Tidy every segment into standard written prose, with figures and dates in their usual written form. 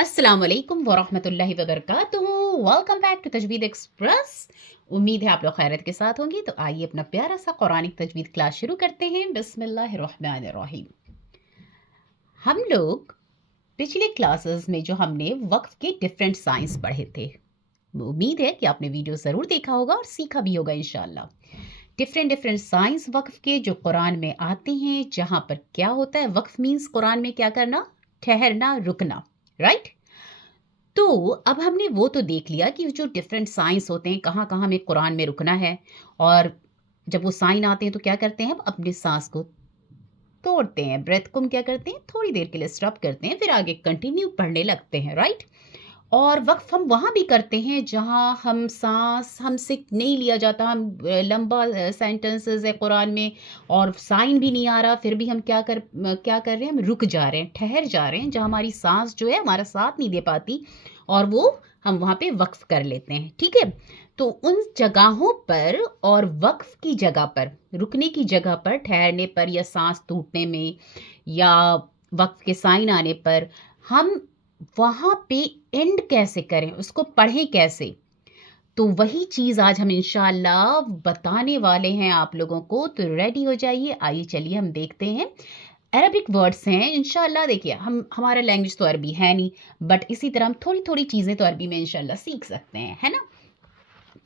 अस्सलाम वालेकुम वरहमतुल्लाहि वबरकातुहू। Welcome back to Tajweed express. उम्मीद है आप लोग खैरियत के साथ होंगे। तो आइए अपना प्यारा सा कुरानिक तजवीद क्लास शुरू करते हैं। बिस्मिल्लाहिर्रहमानिर्रहीम। हम लोग पिछले क्लासेस में जो हमने वक्फ के डिफरेंट साइंस पढ़े थे, उम्मीद है कि आपने वीडियो ज़रूर देखा होगा और सीखा भी होगा इंशाल्लाह। डिफरेंट डिफरेंट साइंस वक्फ के जो कुरान में आते हैं, जहाँ पर क्या होता है, वक्फ मीन्स कुरान में क्या करना, ठहरना, रुकना, राइट। तो अब हमने वो तो देख लिया कि जो डिफरेंट साइंस होते हैं, कहाँ कहाँ हमें कुरान में रुकना है, और जब वो साइन आते हैं तो क्या करते हैं, हम अपनी सांस को तोड़ते हैं, ब्रेथ को हम क्या करते हैं, थोड़ी देर के लिए स्टॉप करते हैं, फिर आगे कंटिन्यू पढ़ने लगते हैं, राइट। और वक्फ हम वहाँ भी करते हैं जहाँ हम सांस हमसे नहीं लिया जाता, हम लंबा सेंटेंसेस है कुरान में और साइन भी नहीं आ रहा, फिर भी हम क्या कर रहे हैं, हम रुक जा रहे हैं, ठहर जा रहे हैं, जहाँ हमारी सांस जो है हमारा साथ नहीं दे पाती, और वो हम वहाँ पे वक्फ कर लेते हैं, ठीक है। तो उन जगहों पर और वक्फ की जगह पर, रुकने की जगह पर, ठहरने पर या सांस टूटने में या वक्फ के साइन आने पर हम वहाँ पे एंड कैसे करें, उसको पढ़ें कैसे, तो वही चीज़ आज हम इंशाल्लाह बताने वाले हैं आप लोगों को। तो रेडी हो जाइए, आइए चलिए हम देखते हैं। अरबिक वर्ड्स हैं इंशाल्लाह। देखिए, हमारा लैंग्वेज तो अरबी है नहीं, बट इसी तरह हम थोड़ी थोड़ी चीज़ें तो अरबी में इंशाल्लाह सीख सकते हैं, है ना।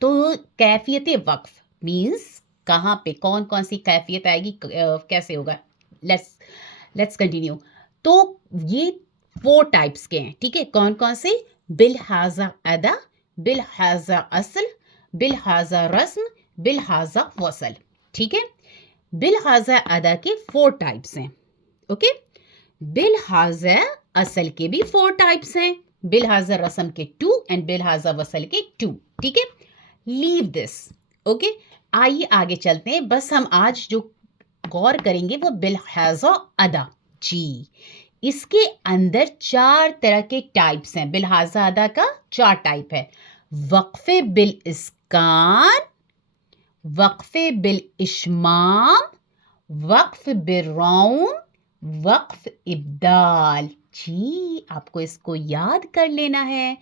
तो कैफियत वक्फ मीन्स कहाँ पे कौन कौन सी कैफियत आएगी, कैसे होगा। Let's let's continue. तो ये 4 टाइप्स के हैं, ठीक है। कौन कौन से, बिलहाजा अदा, बिलहाजा असल, बिलहाजा रस्म, बिलहाजा वसल, ठीक है। बिलहाजा अदा के 4 टाइप्स हैं, ओके। बिलहाजा असल के भी 4 टाइप्स हैं, बिलहाजा रस्म के 2 एंड बिलहाजा वसल के 2, ठीक है। Leave this, okay. आइए आगे चलते हैं। बस हम आज जो गौर करेंगे वो बिलहाजा अदा, जी। इसके अंदर 4 तरह के टाइप्स हैं। बिलहाजा अदा का 4 टाइप है। वक्फे बिल इस्कान, वक्फे बिल इशमाम, वक्फ बिल रौम, वक्फ इब्दाल। जी, आपको इसको याद कर लेना है।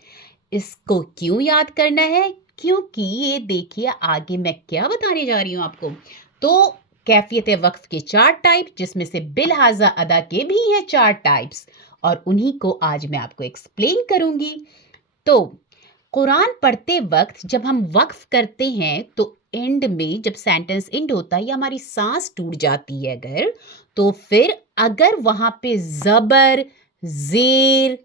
इसको क्यों याद करना है, क्योंकि ये देखिए आगे मैं क्या बताने जा रही हूँ आपको। तो कैफियत वक्फ के 4 टाइप, जिसमें से बिलहाजा अदा के भी हैं 4 टाइप्स, और उन्हीं को आज मैं आपको एक्सप्लेन करूंगी। तो कुरान पढ़ते वक्त जब हम वक्फ करते हैं तो एंड में, जब सेंटेंस एंड होता है या हमारी सांस टूट जाती है अगर, तो फिर अगर वहां पे जबर, जेर,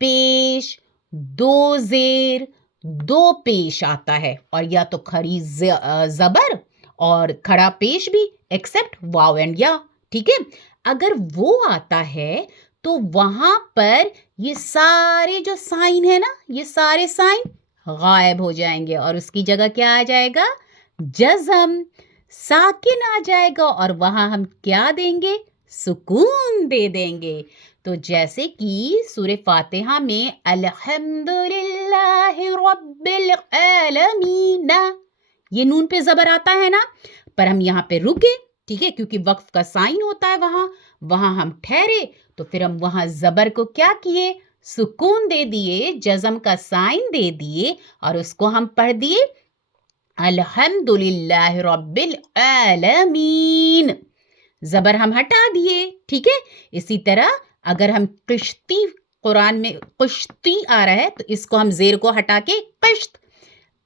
पेश, दो जेर, दो पेश आता है, और या तो खड़ी जबर और खड़ा पेश भी, एक्सेप्ट वाव एंड या, ठीक है। अगर वो आता है तो वहां पर ये सारे जो साइन है ना, ये सारे साइन गायब हो जाएंगे और उसकी जगह क्या आ जाएगा, जज़म, साकिन आ जाएगा, और वहां हम क्या देंगे, सुकून दे देंगे। तो जैसे कि सूरह फातिहा में अल्हम्दुलिल्लाहि रब्बिल आलमीन, ये नून पे जबर आता है ना, पर हम यहाँ पे रुके, ठीक है, क्योंकि वक्फ का साइन होता है वहां वहां हम ठहरे, तो फिर हम वहां जबर को क्या किए, सुकून दे दिए, जज़म का साइन दे दिए, और उसको हम पढ़ दिए अल्हम्दुलिल्लाहि रब्बिल आलमीन। जबर हम हटा दिए, ठीक है। इसी तरह अगर हम किश्ती, कुरान में कुश्ती आ रहा है तो इसको हम जेर को हटा के किश्त,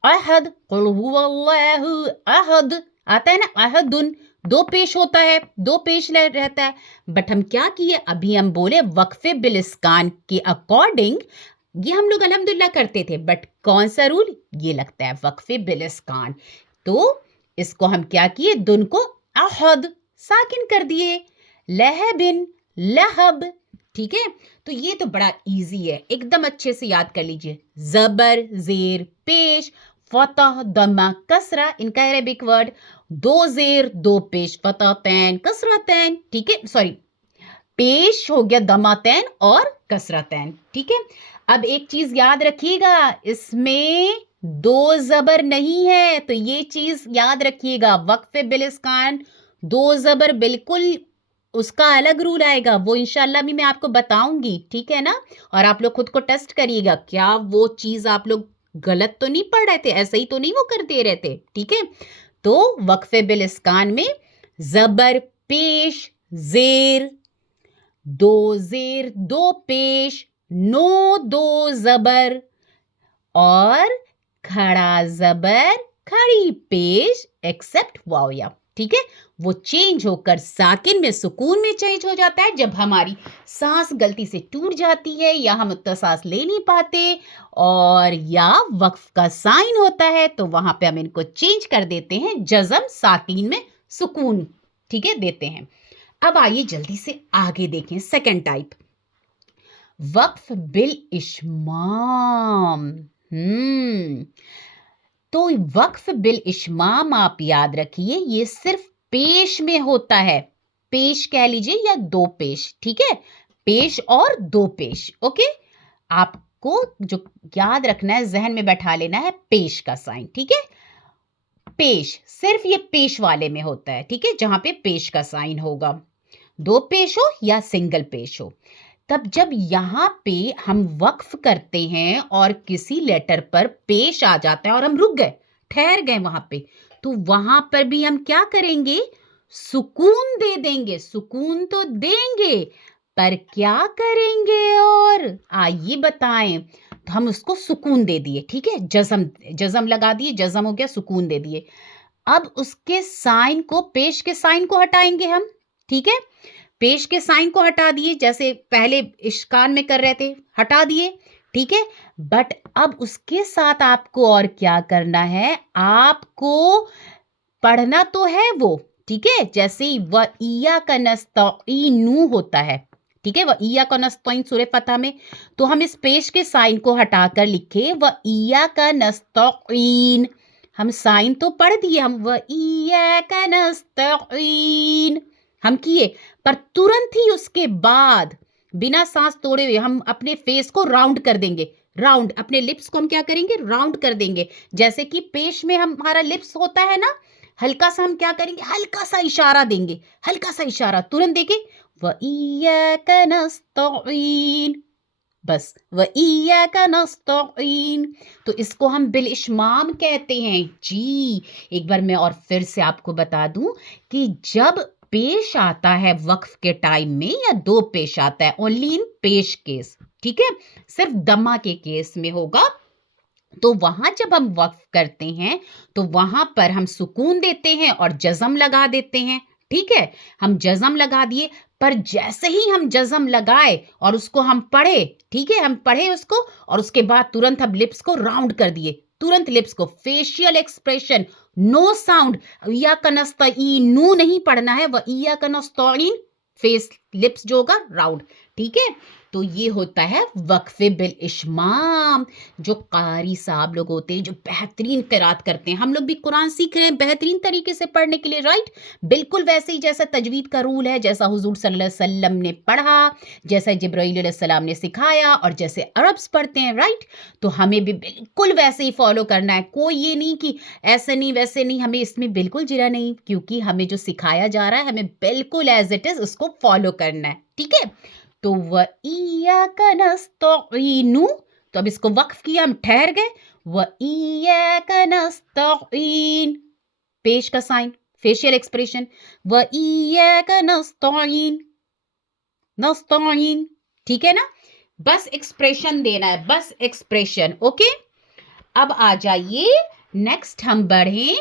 अहद, कुल हुवल्लाहु अहद आता है ना, अहदुन, दो पेश होता है, दो पेश रहता है, बट हम क्या किए, अभी हम बोले वक्फे बिलिस्कान के अकॉर्डिंग, ये हम लोग अल्हम्दुलिल्लाह करते थे, बट कौन सा रूल, ये लगता है वक्फे बिलिस्कान। तो इसको हम क्या किए, दुन को अहद साकिन कर दिए, लहबिन, लहब, ठीक है। तो ये तो बड़ा इजी है, एकदम अच्छे से याद कर लीजिए। जबर, जेर, पेश, फतह, दमा, कसरा, इनका अरबिक वर्ड, दो जेर, दो पेश, फतह तैन, कसरा तैन, ठीक है। सॉरी, पेश हो गया दमा तैन और कसरा तैन, ठीक है। अब एक चीज याद रखिएगा, इसमें दो जबर नहीं है, तो ये चीज याद रखिएगा, वक्फ बिलिस्कान दो जबर बिल्कुल उसका अलग रूल आएगा, वो इंशाल्लाह भी मैं आपको बताऊंगी, ठीक है ना। और आप लोग खुद को टेस्ट करिएगा, क्या वो चीज आप लोग गलत तो नहीं पढ़ रहे थे, ऐसे ही तो नहीं वो करते रहते, ठीक है। तो वक्फे बिल इस्कान में जबर पेश जेर, दो जेर दो पेश, नो दो जबर, और खड़ा जबर खड़ी पेश एक्सेप्ट वाव या, ठीक है। वो चेंज होकर साकिन में सुकून में चेंज हो जाता है जब हमारी सांस गलती से टूट जाती है या हम उतना सांस ले नहीं पाते, और या वक्फ का साइन होता है तो वहां पे हम इनको चेंज कर देते हैं जज़म साकिन में सुकून, ठीक है, देते हैं। अब आइए जल्दी से आगे देखें सेकंड टाइप, वक्फ बिल इश्माम। तो वक्फ बिल इश्माम आप याद रखिए, ये सिर्फ पेश में होता है, पेश कह लीजिए या दो पेश, ठीक है, पेश और दो पेश, ओके। आपको जो याद रखना है, जहन में बैठा लेना है, पेश का साइन, ठीक है। पेश सिर्फ ये पेश वाले में होता है, ठीक है, जहां पे पेश का साइन होगा, दो पेश हो या सिंगल पेश हो। तब जब यहाँ पे हम वक्फ करते हैं और किसी लेटर पर पेश आ जाता है और हम रुक गए, ठहर गए वहां पे, तो वहां पर भी हम क्या करेंगे, सुकून दे देंगे। सुकून तो देंगे, पर क्या करेंगे, और आइए बताएं। तो हम उसको सुकून दे दिए, ठीक है, जज़म जज़म लगा दिए, जज़म हो गया, सुकून दे दिए। अब उसके साइन को, पेश के साइन को हटाएंगे हम, ठीक है, पेश के साइन को हटा दिए, जैसे पहले इश्कान में कर रहे थे, हटा दिए, ठीक है। बट अब उसके साथ आपको और क्या करना है, आपको पढ़ना तो है वो, ठीक है, जैसे व इया का नस्तईनु होता है, ठीक है, व इया का नस्तईन सूरह फतह में, तो हम इस पेश के साइन को हटाकर लिखे व इया का नस्तईन। हम साइन तो पढ़ दिए, हम व इया का नस्तईन हम किए, पर तुरंत ही उसके बाद बिना सांस तोड़े हुए हम अपने फेस को राउंड कर देंगे, राउंड, अपने लिप्स को हम क्या करेंगे, राउंड कर देंगे। जैसे कि पेश में हमारा लिप्स होता है ना, हल्का सा हम क्या करेंगे, हल्का सा इशारा देंगे, हल्का सा इशारा, तुरंत देंगे, व इय्याका नस्तईन, बस व इय्याका नस्तईन। तो इसको हम बिल इश्माम कहते हैं जी। एक बार मैं और फिर से आपको बता दूं कि जब पेश आता है वक्फ के टाइम में, या दो पेश आता है, ओनली इन पेश केस, ठीक है, सिर्फ दमा के केस में होगा, तो वहां जब हम वक्फ करते हैं तो वहां पर हम सुकून देते हैं और जज़म लगा देते हैं, ठीक है, हम जज़म लगा दिए, पर जैसे ही हम जज़म लगाए और उसको हम पढ़े, ठीक है, हम पढ़े उसको, और उसके बाद तुरंत हम लिप्स को राउंड कर दिए, तुरंत लिप्स को, फेशियल एक्सप्रेशन, नो साउंड, या कनस्तईनु नहीं पढ़ना है, व इया कनस्तईन, फेस लिप्स जो होगा राउंड, ठीक है। तो ये होता है वक्फे बिल इश्माम। जो कारी साहब लोग होते हैं, जो बेहतरीन किरात करते हैं, हम लोग भी कुरान सीख रहे हैं बेहतरीन तरीके से पढ़ने के लिए, राइट, बिल्कुल वैसे ही जैसा तजवीद का रूल है, जैसा हुजूर सल्लल्लाहु अलैहि वसल्लम ने पढ़ा, जैसा जिब्राइल अलैहिस्सलाम ने सिखाया, और जैसे अरब्स पढ़ते हैं, राइट, तो हमें भी बिल्कुल वैसे ही फॉलो करना है। कोई ये नहीं कि ऐसे नहीं वैसे नहीं, हमें इसमें बिल्कुल जिरा नहीं, क्योंकि हमें जो सिखाया जा रहा है हमें बिल्कुल एज इट इज उसको फॉलो करना है, ठीक है। तो व इय्याका नस्तईनु, तो अब इसको वक्फ किया, हम ठहर गए, व इय्याका नस्तईन, पेश का साइन, फेशियल एक्सप्रेशन, व इय्याका नस्तईन, नस्तईन, ठीक है ना, बस एक्सप्रेशन देना है, बस एक्सप्रेशन, ओके। अब आ जाइए नेक्स्ट हम बढ़े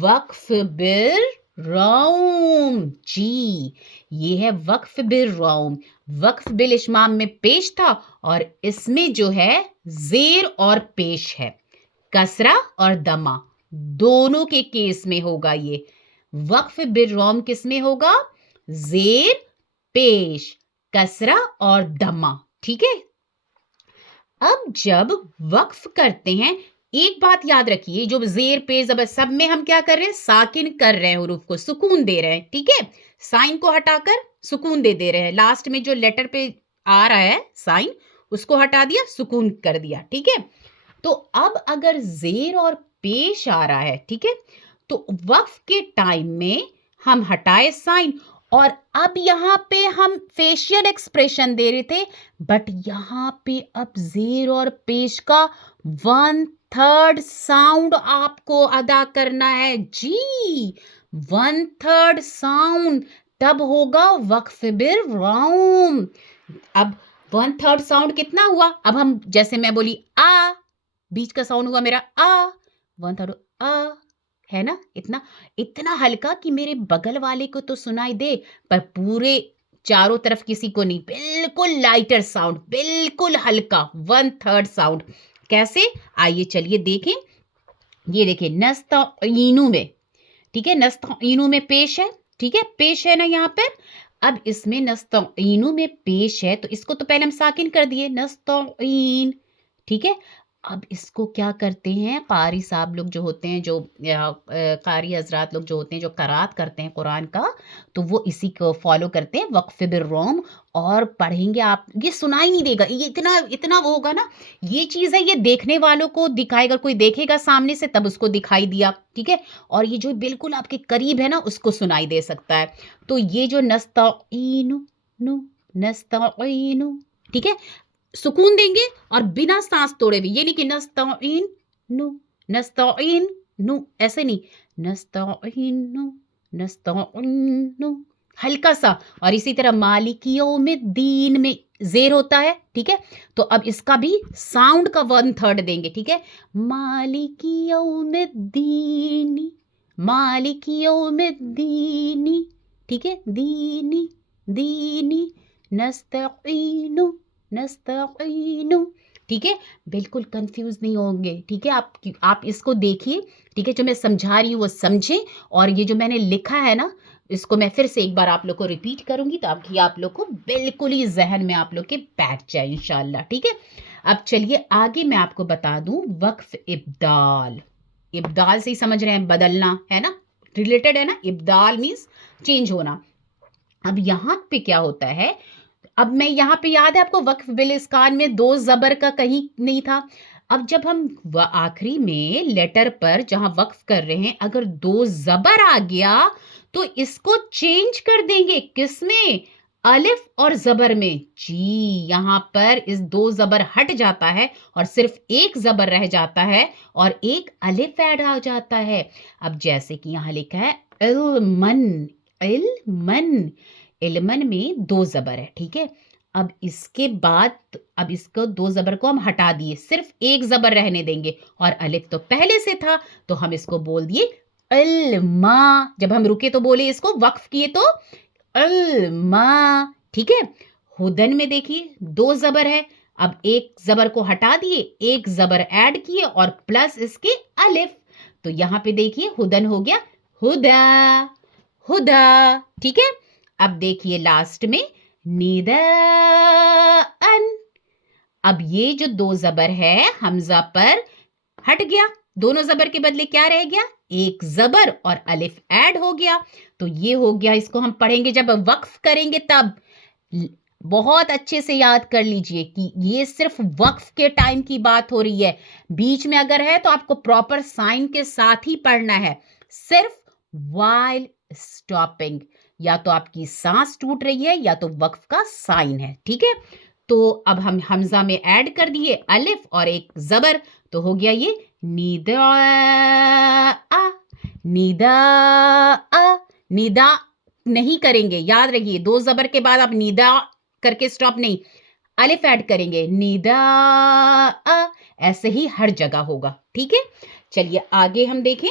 वक्फ बिल रौम जी। ये है वक्फ बिल रौम। वक्फ बिल इश्माम में पेश था, और इसमें जो है जेर और पेश है, कसरा और दमा दोनों के केस में होगा ये। वक्फ बिल रौम किस में होगा, जेर पेश, कसरा और दमा, ठीक है। अब जब वक्फ करते हैं, एक बात याद रखिए, जो जेर पे जबर सब में हम क्या कर रहे हैं, साकिन कर रहे हैं, हुरूफ को सुकून दे रहे हैं, ठीक है, साइन को हटाकर सुकून दे रहे हैं। लास्ट में जो लेटर पे आ रहा है साइन, उसको हटा दिया, सुकून कर दिया, ठीक है। तो अब अगर जेर और पेश आ रहा है, ठीक है, तो वक्फ के टाइम में हम हटाए साइन और अब यहाँ पे हम फेशियल एक्सप्रेशन दे रहे थे, बट यहाँ पे अब जेर और पेश का 1/3 साउंड आपको अदा करना है जी। 1/3 साउंड तब होगा वक्फ बिर राउम। अब 1/3 साउंड कितना हुआ? अब हम जैसे मैं बोली आ, बीच का साउंड हुआ मेरा आ, 1/3 आ, है ना? इतना इतना हल्का कि मेरे बगल वाले को तो सुनाई दे, पर पूरे चारों तरफ किसी को नहीं। बिल्कुल लाइटर साउंड, बिल्कुल हल्का 1/3 साउंड। कैसे? आइए चलिए देखें। ये देखिए नस्तईनु में, ठीक है, नस्तईनु में पेश है, ठीक है, पेश है ना यहाँ पर। अब इसमें नस्तईनु में पेश है तो इसको तो पहले हम साकिन कर दिए, नस्तईन, ठीक है। अब इसको क्या करते हैं कारी साहब लोग जो होते हैं, जो कारी हजरात लोग जो होते हैं, जो करात करते हैं कुरान का, तो वो इसी को फॉलो करते हैं, वक्फ बिर रोम, और पढ़ेंगे आप। ये सुनाई नहीं देगा, ये इतना इतना वो होगा ना, ये चीज़ है, ये देखने वालों को दिखाएगा, कोई देखेगा सामने से तब उसको दिखाई दिया, ठीक है। और ये जो बिल्कुल आपके करीब है ना, उसको सुनाई दे सकता है। तो ये जो नस्तईनु नु नस्तईनु, ठीक है, सुकून देंगे और बिना सांस तोड़े भी, ये नहीं कि नस्तईन नु, ऐसे नहीं, नस्तईन नु, हल्का सा। और इसी तरह मालिकियों में दीन में जेर होता है, ठीक है। तो अब इसका भी साउंड का 1/3 देंगे, ठीक है। मालिकियों में दीनी, मालिकियों में दीनी, ठीक है, दीनी दीनी नस्तईनु नस्तईनु, ठीक है। बिल्कुल कंफ्यूज नहीं होंगे, ठीक है। आप इसको देखिए, ठीक है, जो मैं समझा रही हूँ वो समझें। और ये जो मैंने लिखा है ना, इसको मैं फिर से एक बार आप लोग को रिपीट करूंगी ताकि आप लोग को बिल्कुल ही जहन में आप लोग के बैठ जाए इंशाल्लाह, ठीक है। अब चलिए आगे मैं आपको बता दूं वक्फ इब्दाल। इब्दाल से ही समझ रहे हैं, बदलना है ना, रिलेटेड है ना। इब्दाल मीन्स चेंज होना। अब यहाँ पे क्या होता है, अब मैं यहाँ पे याद है आपको वक्फ बिल इस्कान में 2 जबर का कहीं नहीं था। अब जब हम आखिरी में लेटर पर जहां वक्फ कर रहे हैं अगर 2 जबर आ गया तो इसको चेंज कर देंगे, किसमें? अलिफ और जबर में जी। यहाँ पर इस 2 जबर हट जाता है और सिर्फ एक जबर रह जाता है और एक अलिफ ऐड आ जाता है। अब जैसे कि यहाँ लिखा है इल्मन, इल्मन, इल्मन में 2 जबर है, ठीक है। अब इसके बाद अब इसको 2 जबर को हम हटा दिए, सिर्फ एक जबर रहने देंगे और अलिफ तो पहले से था तो हम इसको बोल दिए इल्मा। जब हम रुके तो बोले, इसको वक्फ किए तो इल्मा, ठीक है। हुदन में देखिए 2 जबर है, अब एक जबर को हटा दिए, एक जबर ऐड किए और प्लस इसके अलिफ, तो यहाँ पे देखिए हुदन हो गया हुदा, हुदा, ठीक है। अब देखिए लास्ट में निदाअन। अब ये जो 2 जबर है हमजा पर हट गया, दोनों जबर के बदले क्या रह गया? एक जबर और अलिफ ऐड हो गया। तो ये हो गया, इसको हम पढ़ेंगे जब वक्फ करेंगे तब। बहुत अच्छे से याद कर लीजिए कि ये सिर्फ वक्फ के टाइम की बात हो रही है। बीच में अगर है तो आपको प्रॉपर साइन के साथ ही पढ़ना है। सिर्फ वाइल स्टॉपिंग, या तो आपकी सांस टूट रही है या तो वक्फ का साइन है, ठीक है। तो अब हम हमजा में ऐड कर दिए अलिफ और एक जबर, तो हो गया ये निदा, निदा, निदा नहीं करेंगे, याद रखिए 2 जबर के बाद आप निदा करके स्टॉप नहीं, अलिफ ऐड करेंगे, निदा, ऐसे ही हर जगह होगा, ठीक है। चलिए आगे हम देखें।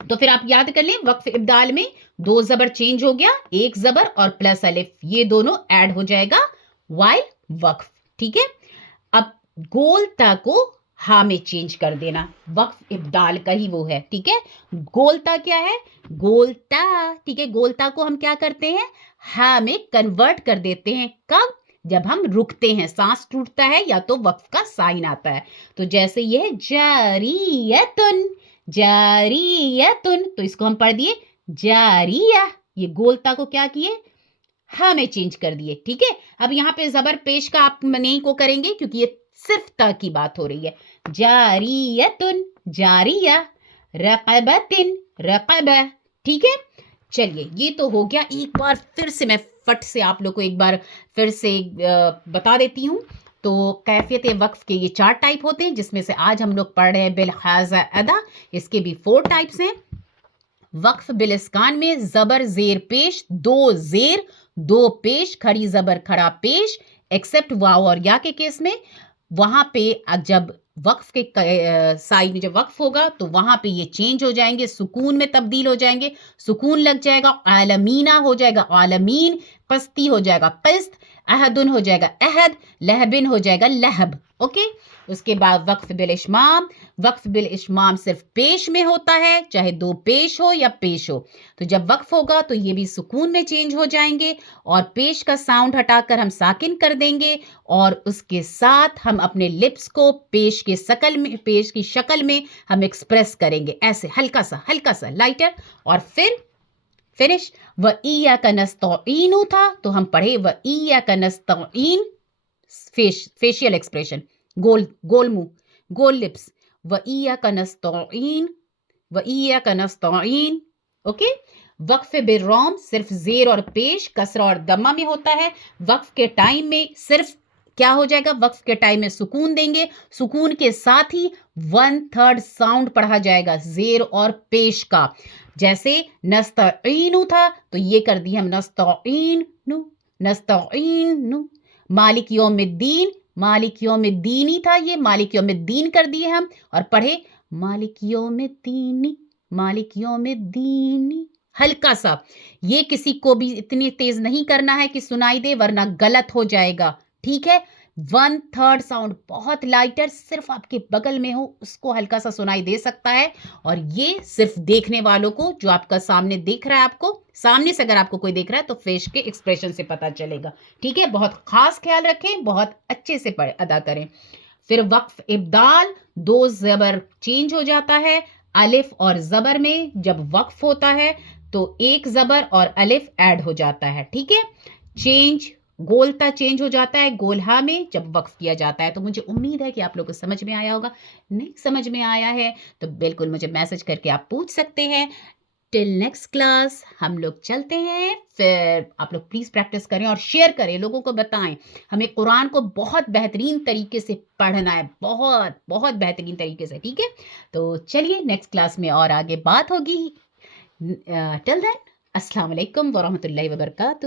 तो फिर आप याद कर लें, वक्फ इब्दाल में 2 जबर चेंज हो गया, एक जबर और प्लस अलिफ, ये दोनों ऐड हो जाएगा वाइल वक्फ, ठीक है। अब गोलता को हा में चेंज कर देना, वक्फ इब्दाल का ही वो है, ठीक है। गोलता क्या है? गोलता, ठीक है। गोलता को हम क्या करते हैं? हा में कन्वर्ट कर देते हैं। कब? जब हम रुकते हैं, सांस टूटता है या तो वक्फ का साइन आता है। तो जैसे ये है जारियतुन, जारियतुन, तो इसको हम पढ़ दिए जारिया। ये गोलता को क्या किए? हा में चेंज कर दिए, ठीक है। अब यहाँ पे जबर पेश का आप नहीं को करेंगे क्योंकि ये सिर्फ ता की बात हो रही है। जारियतुन, जारिया, रक़बतिन, रक़बा, ठीक है। چلیے یہ تو ہو گیا. ایک بار پھر سے میں فٹ سے آپ لوگ کو ایک بار پھر سے بتا دیتی ہوں. تو کیفیت وقف کے یہ 4 ٹائپ ہوتے ہیں، جس میں سے آج ہم لوگ پڑھ رہے ہیں بالحاظہ ادا. اس کے بھی 4 ٹائپس ہیں. وقف بالاسکان میں زبر زیر پیش، 2 زیر 2 پیش، کھڑی زبر کھڑا پیش، ایکسپٹ واو اور یا کے کیس میں. وہاں پہ جب وقف کے سائڈ میں جب وقف ہوگا تو وہاں پہ یہ چینج ہو جائیں گے، سکون میں تبدیل ہو جائیں گے. سکون لگ جائے گا، عالمینہ ہو جائے گا عالمین، قسطی ہو جائے گا قسط، احدن ہو جائے گا احد، لہبن ہو جائے گا لہب. اوکے. اس کے بعد وقف بالاشمام. وقف بالاشمام صرف پیش میں ہوتا ہے، چاہے 2 پیش ہو یا پیش ہو. تو جب وقف ہوگا تو یہ بھی سکون میں چینج ہو جائیں گے، اور پیش کا ساؤنڈ ہٹا کر ہم ساکن کر دیں گے، اور اس کے ساتھ ہم اپنے لپس کو پیش کی شکل میں ہم ایکسپریس کریں گے، ایسے ہلکا سا لائٹر. اور پھر فنش. وَإِيَّاكَ نَسْتَعِينُ تھا تو ہم پڑھے وَإِيَّاكَ نَسْتَعِين، فیشیل ایکسپریشن، گول منہ، گول لپس. وَإِيَّاكَ نَسْتَعِين، وَإِيَّاكَ نَسْتَعِين. اوکے. وقف بالروم صرف زیر اور پیش، کسرہ اور دمہ میں ہوتا ہے. وقف کے ٹائم میں صرف کیا ہو جائے گا؟ وقف کے ٹائم میں سکون دیں گے، سکون کے ساتھ ہی 1/3 ساؤنڈ پڑھا جائے گا زیر اور پیش کا. جیسے نستعین تھا تو یہ کر دی ہم نستعین، نستعین. مالک یوم الدین، مالک یوم الدینی تھا، یہ مالک یوم الدین کر دیے ہم، اور پڑھے مالک یوم الدینی، مالک یوم الدینی. ہلکا سا، یہ کسی کو بھی اتنی تیز نہیں کرنا ہے کہ سنائی دے، ورنہ غلط ہو جائے گا. ٹھیک ہے. 1/3 ساؤنڈ بہت لائٹر، صرف آپ کے بغل میں ہو اس کو ہلکا سا سنائی دے سکتا ہے. اور یہ صرف دیکھنے والوں کو، جو آپ کا سامنے دیکھ رہا ہے، آپ کو سامنے سے اگر آپ کو کوئی دیکھ رہا ہے تو فیس کے ایکسپریشن سے پتا چلے گا. ٹھیک ہے. بہت خاص خیال رکھیں، بہت اچھے سے ادا کریں. پھر وقف ابدال، 2 زبر چینج ہو جاتا ہے. الف اور زبر میں جب وقف ہوتا ہے تو 1 زبر اور الف ایڈ ہو جاتا ہے. ٹھیک ہے. چینج گولتا چینج ہو جاتا ہے گولہا میں جب وقف کیا جاتا ہے. تو مجھے امید ہے کہ آپ لوگ کو سمجھ میں آیا ہوگا. نہیں سمجھ میں آیا ہے تو بالکل مجھے میسج کر کے آپ پوچھ سکتے ہیں. ٹل نیکسٹ کلاس ہم لوگ چلتے ہیں. پھر آپ لوگ پلیز پریکٹس کریں اور شیئر کریں، لوگوں کو بتائیں. ہمیں قرآن کو بہت بہترین طریقے سے پڑھنا ہے، بہت بہت بہترین طریقے سے. ٹھیک ہے. تو چلیے نیکسٹ کلاس میں اور آگے بات ہوگی. ٹل دین السلام علیکم ورحمۃ اللہ وبرکاتہ.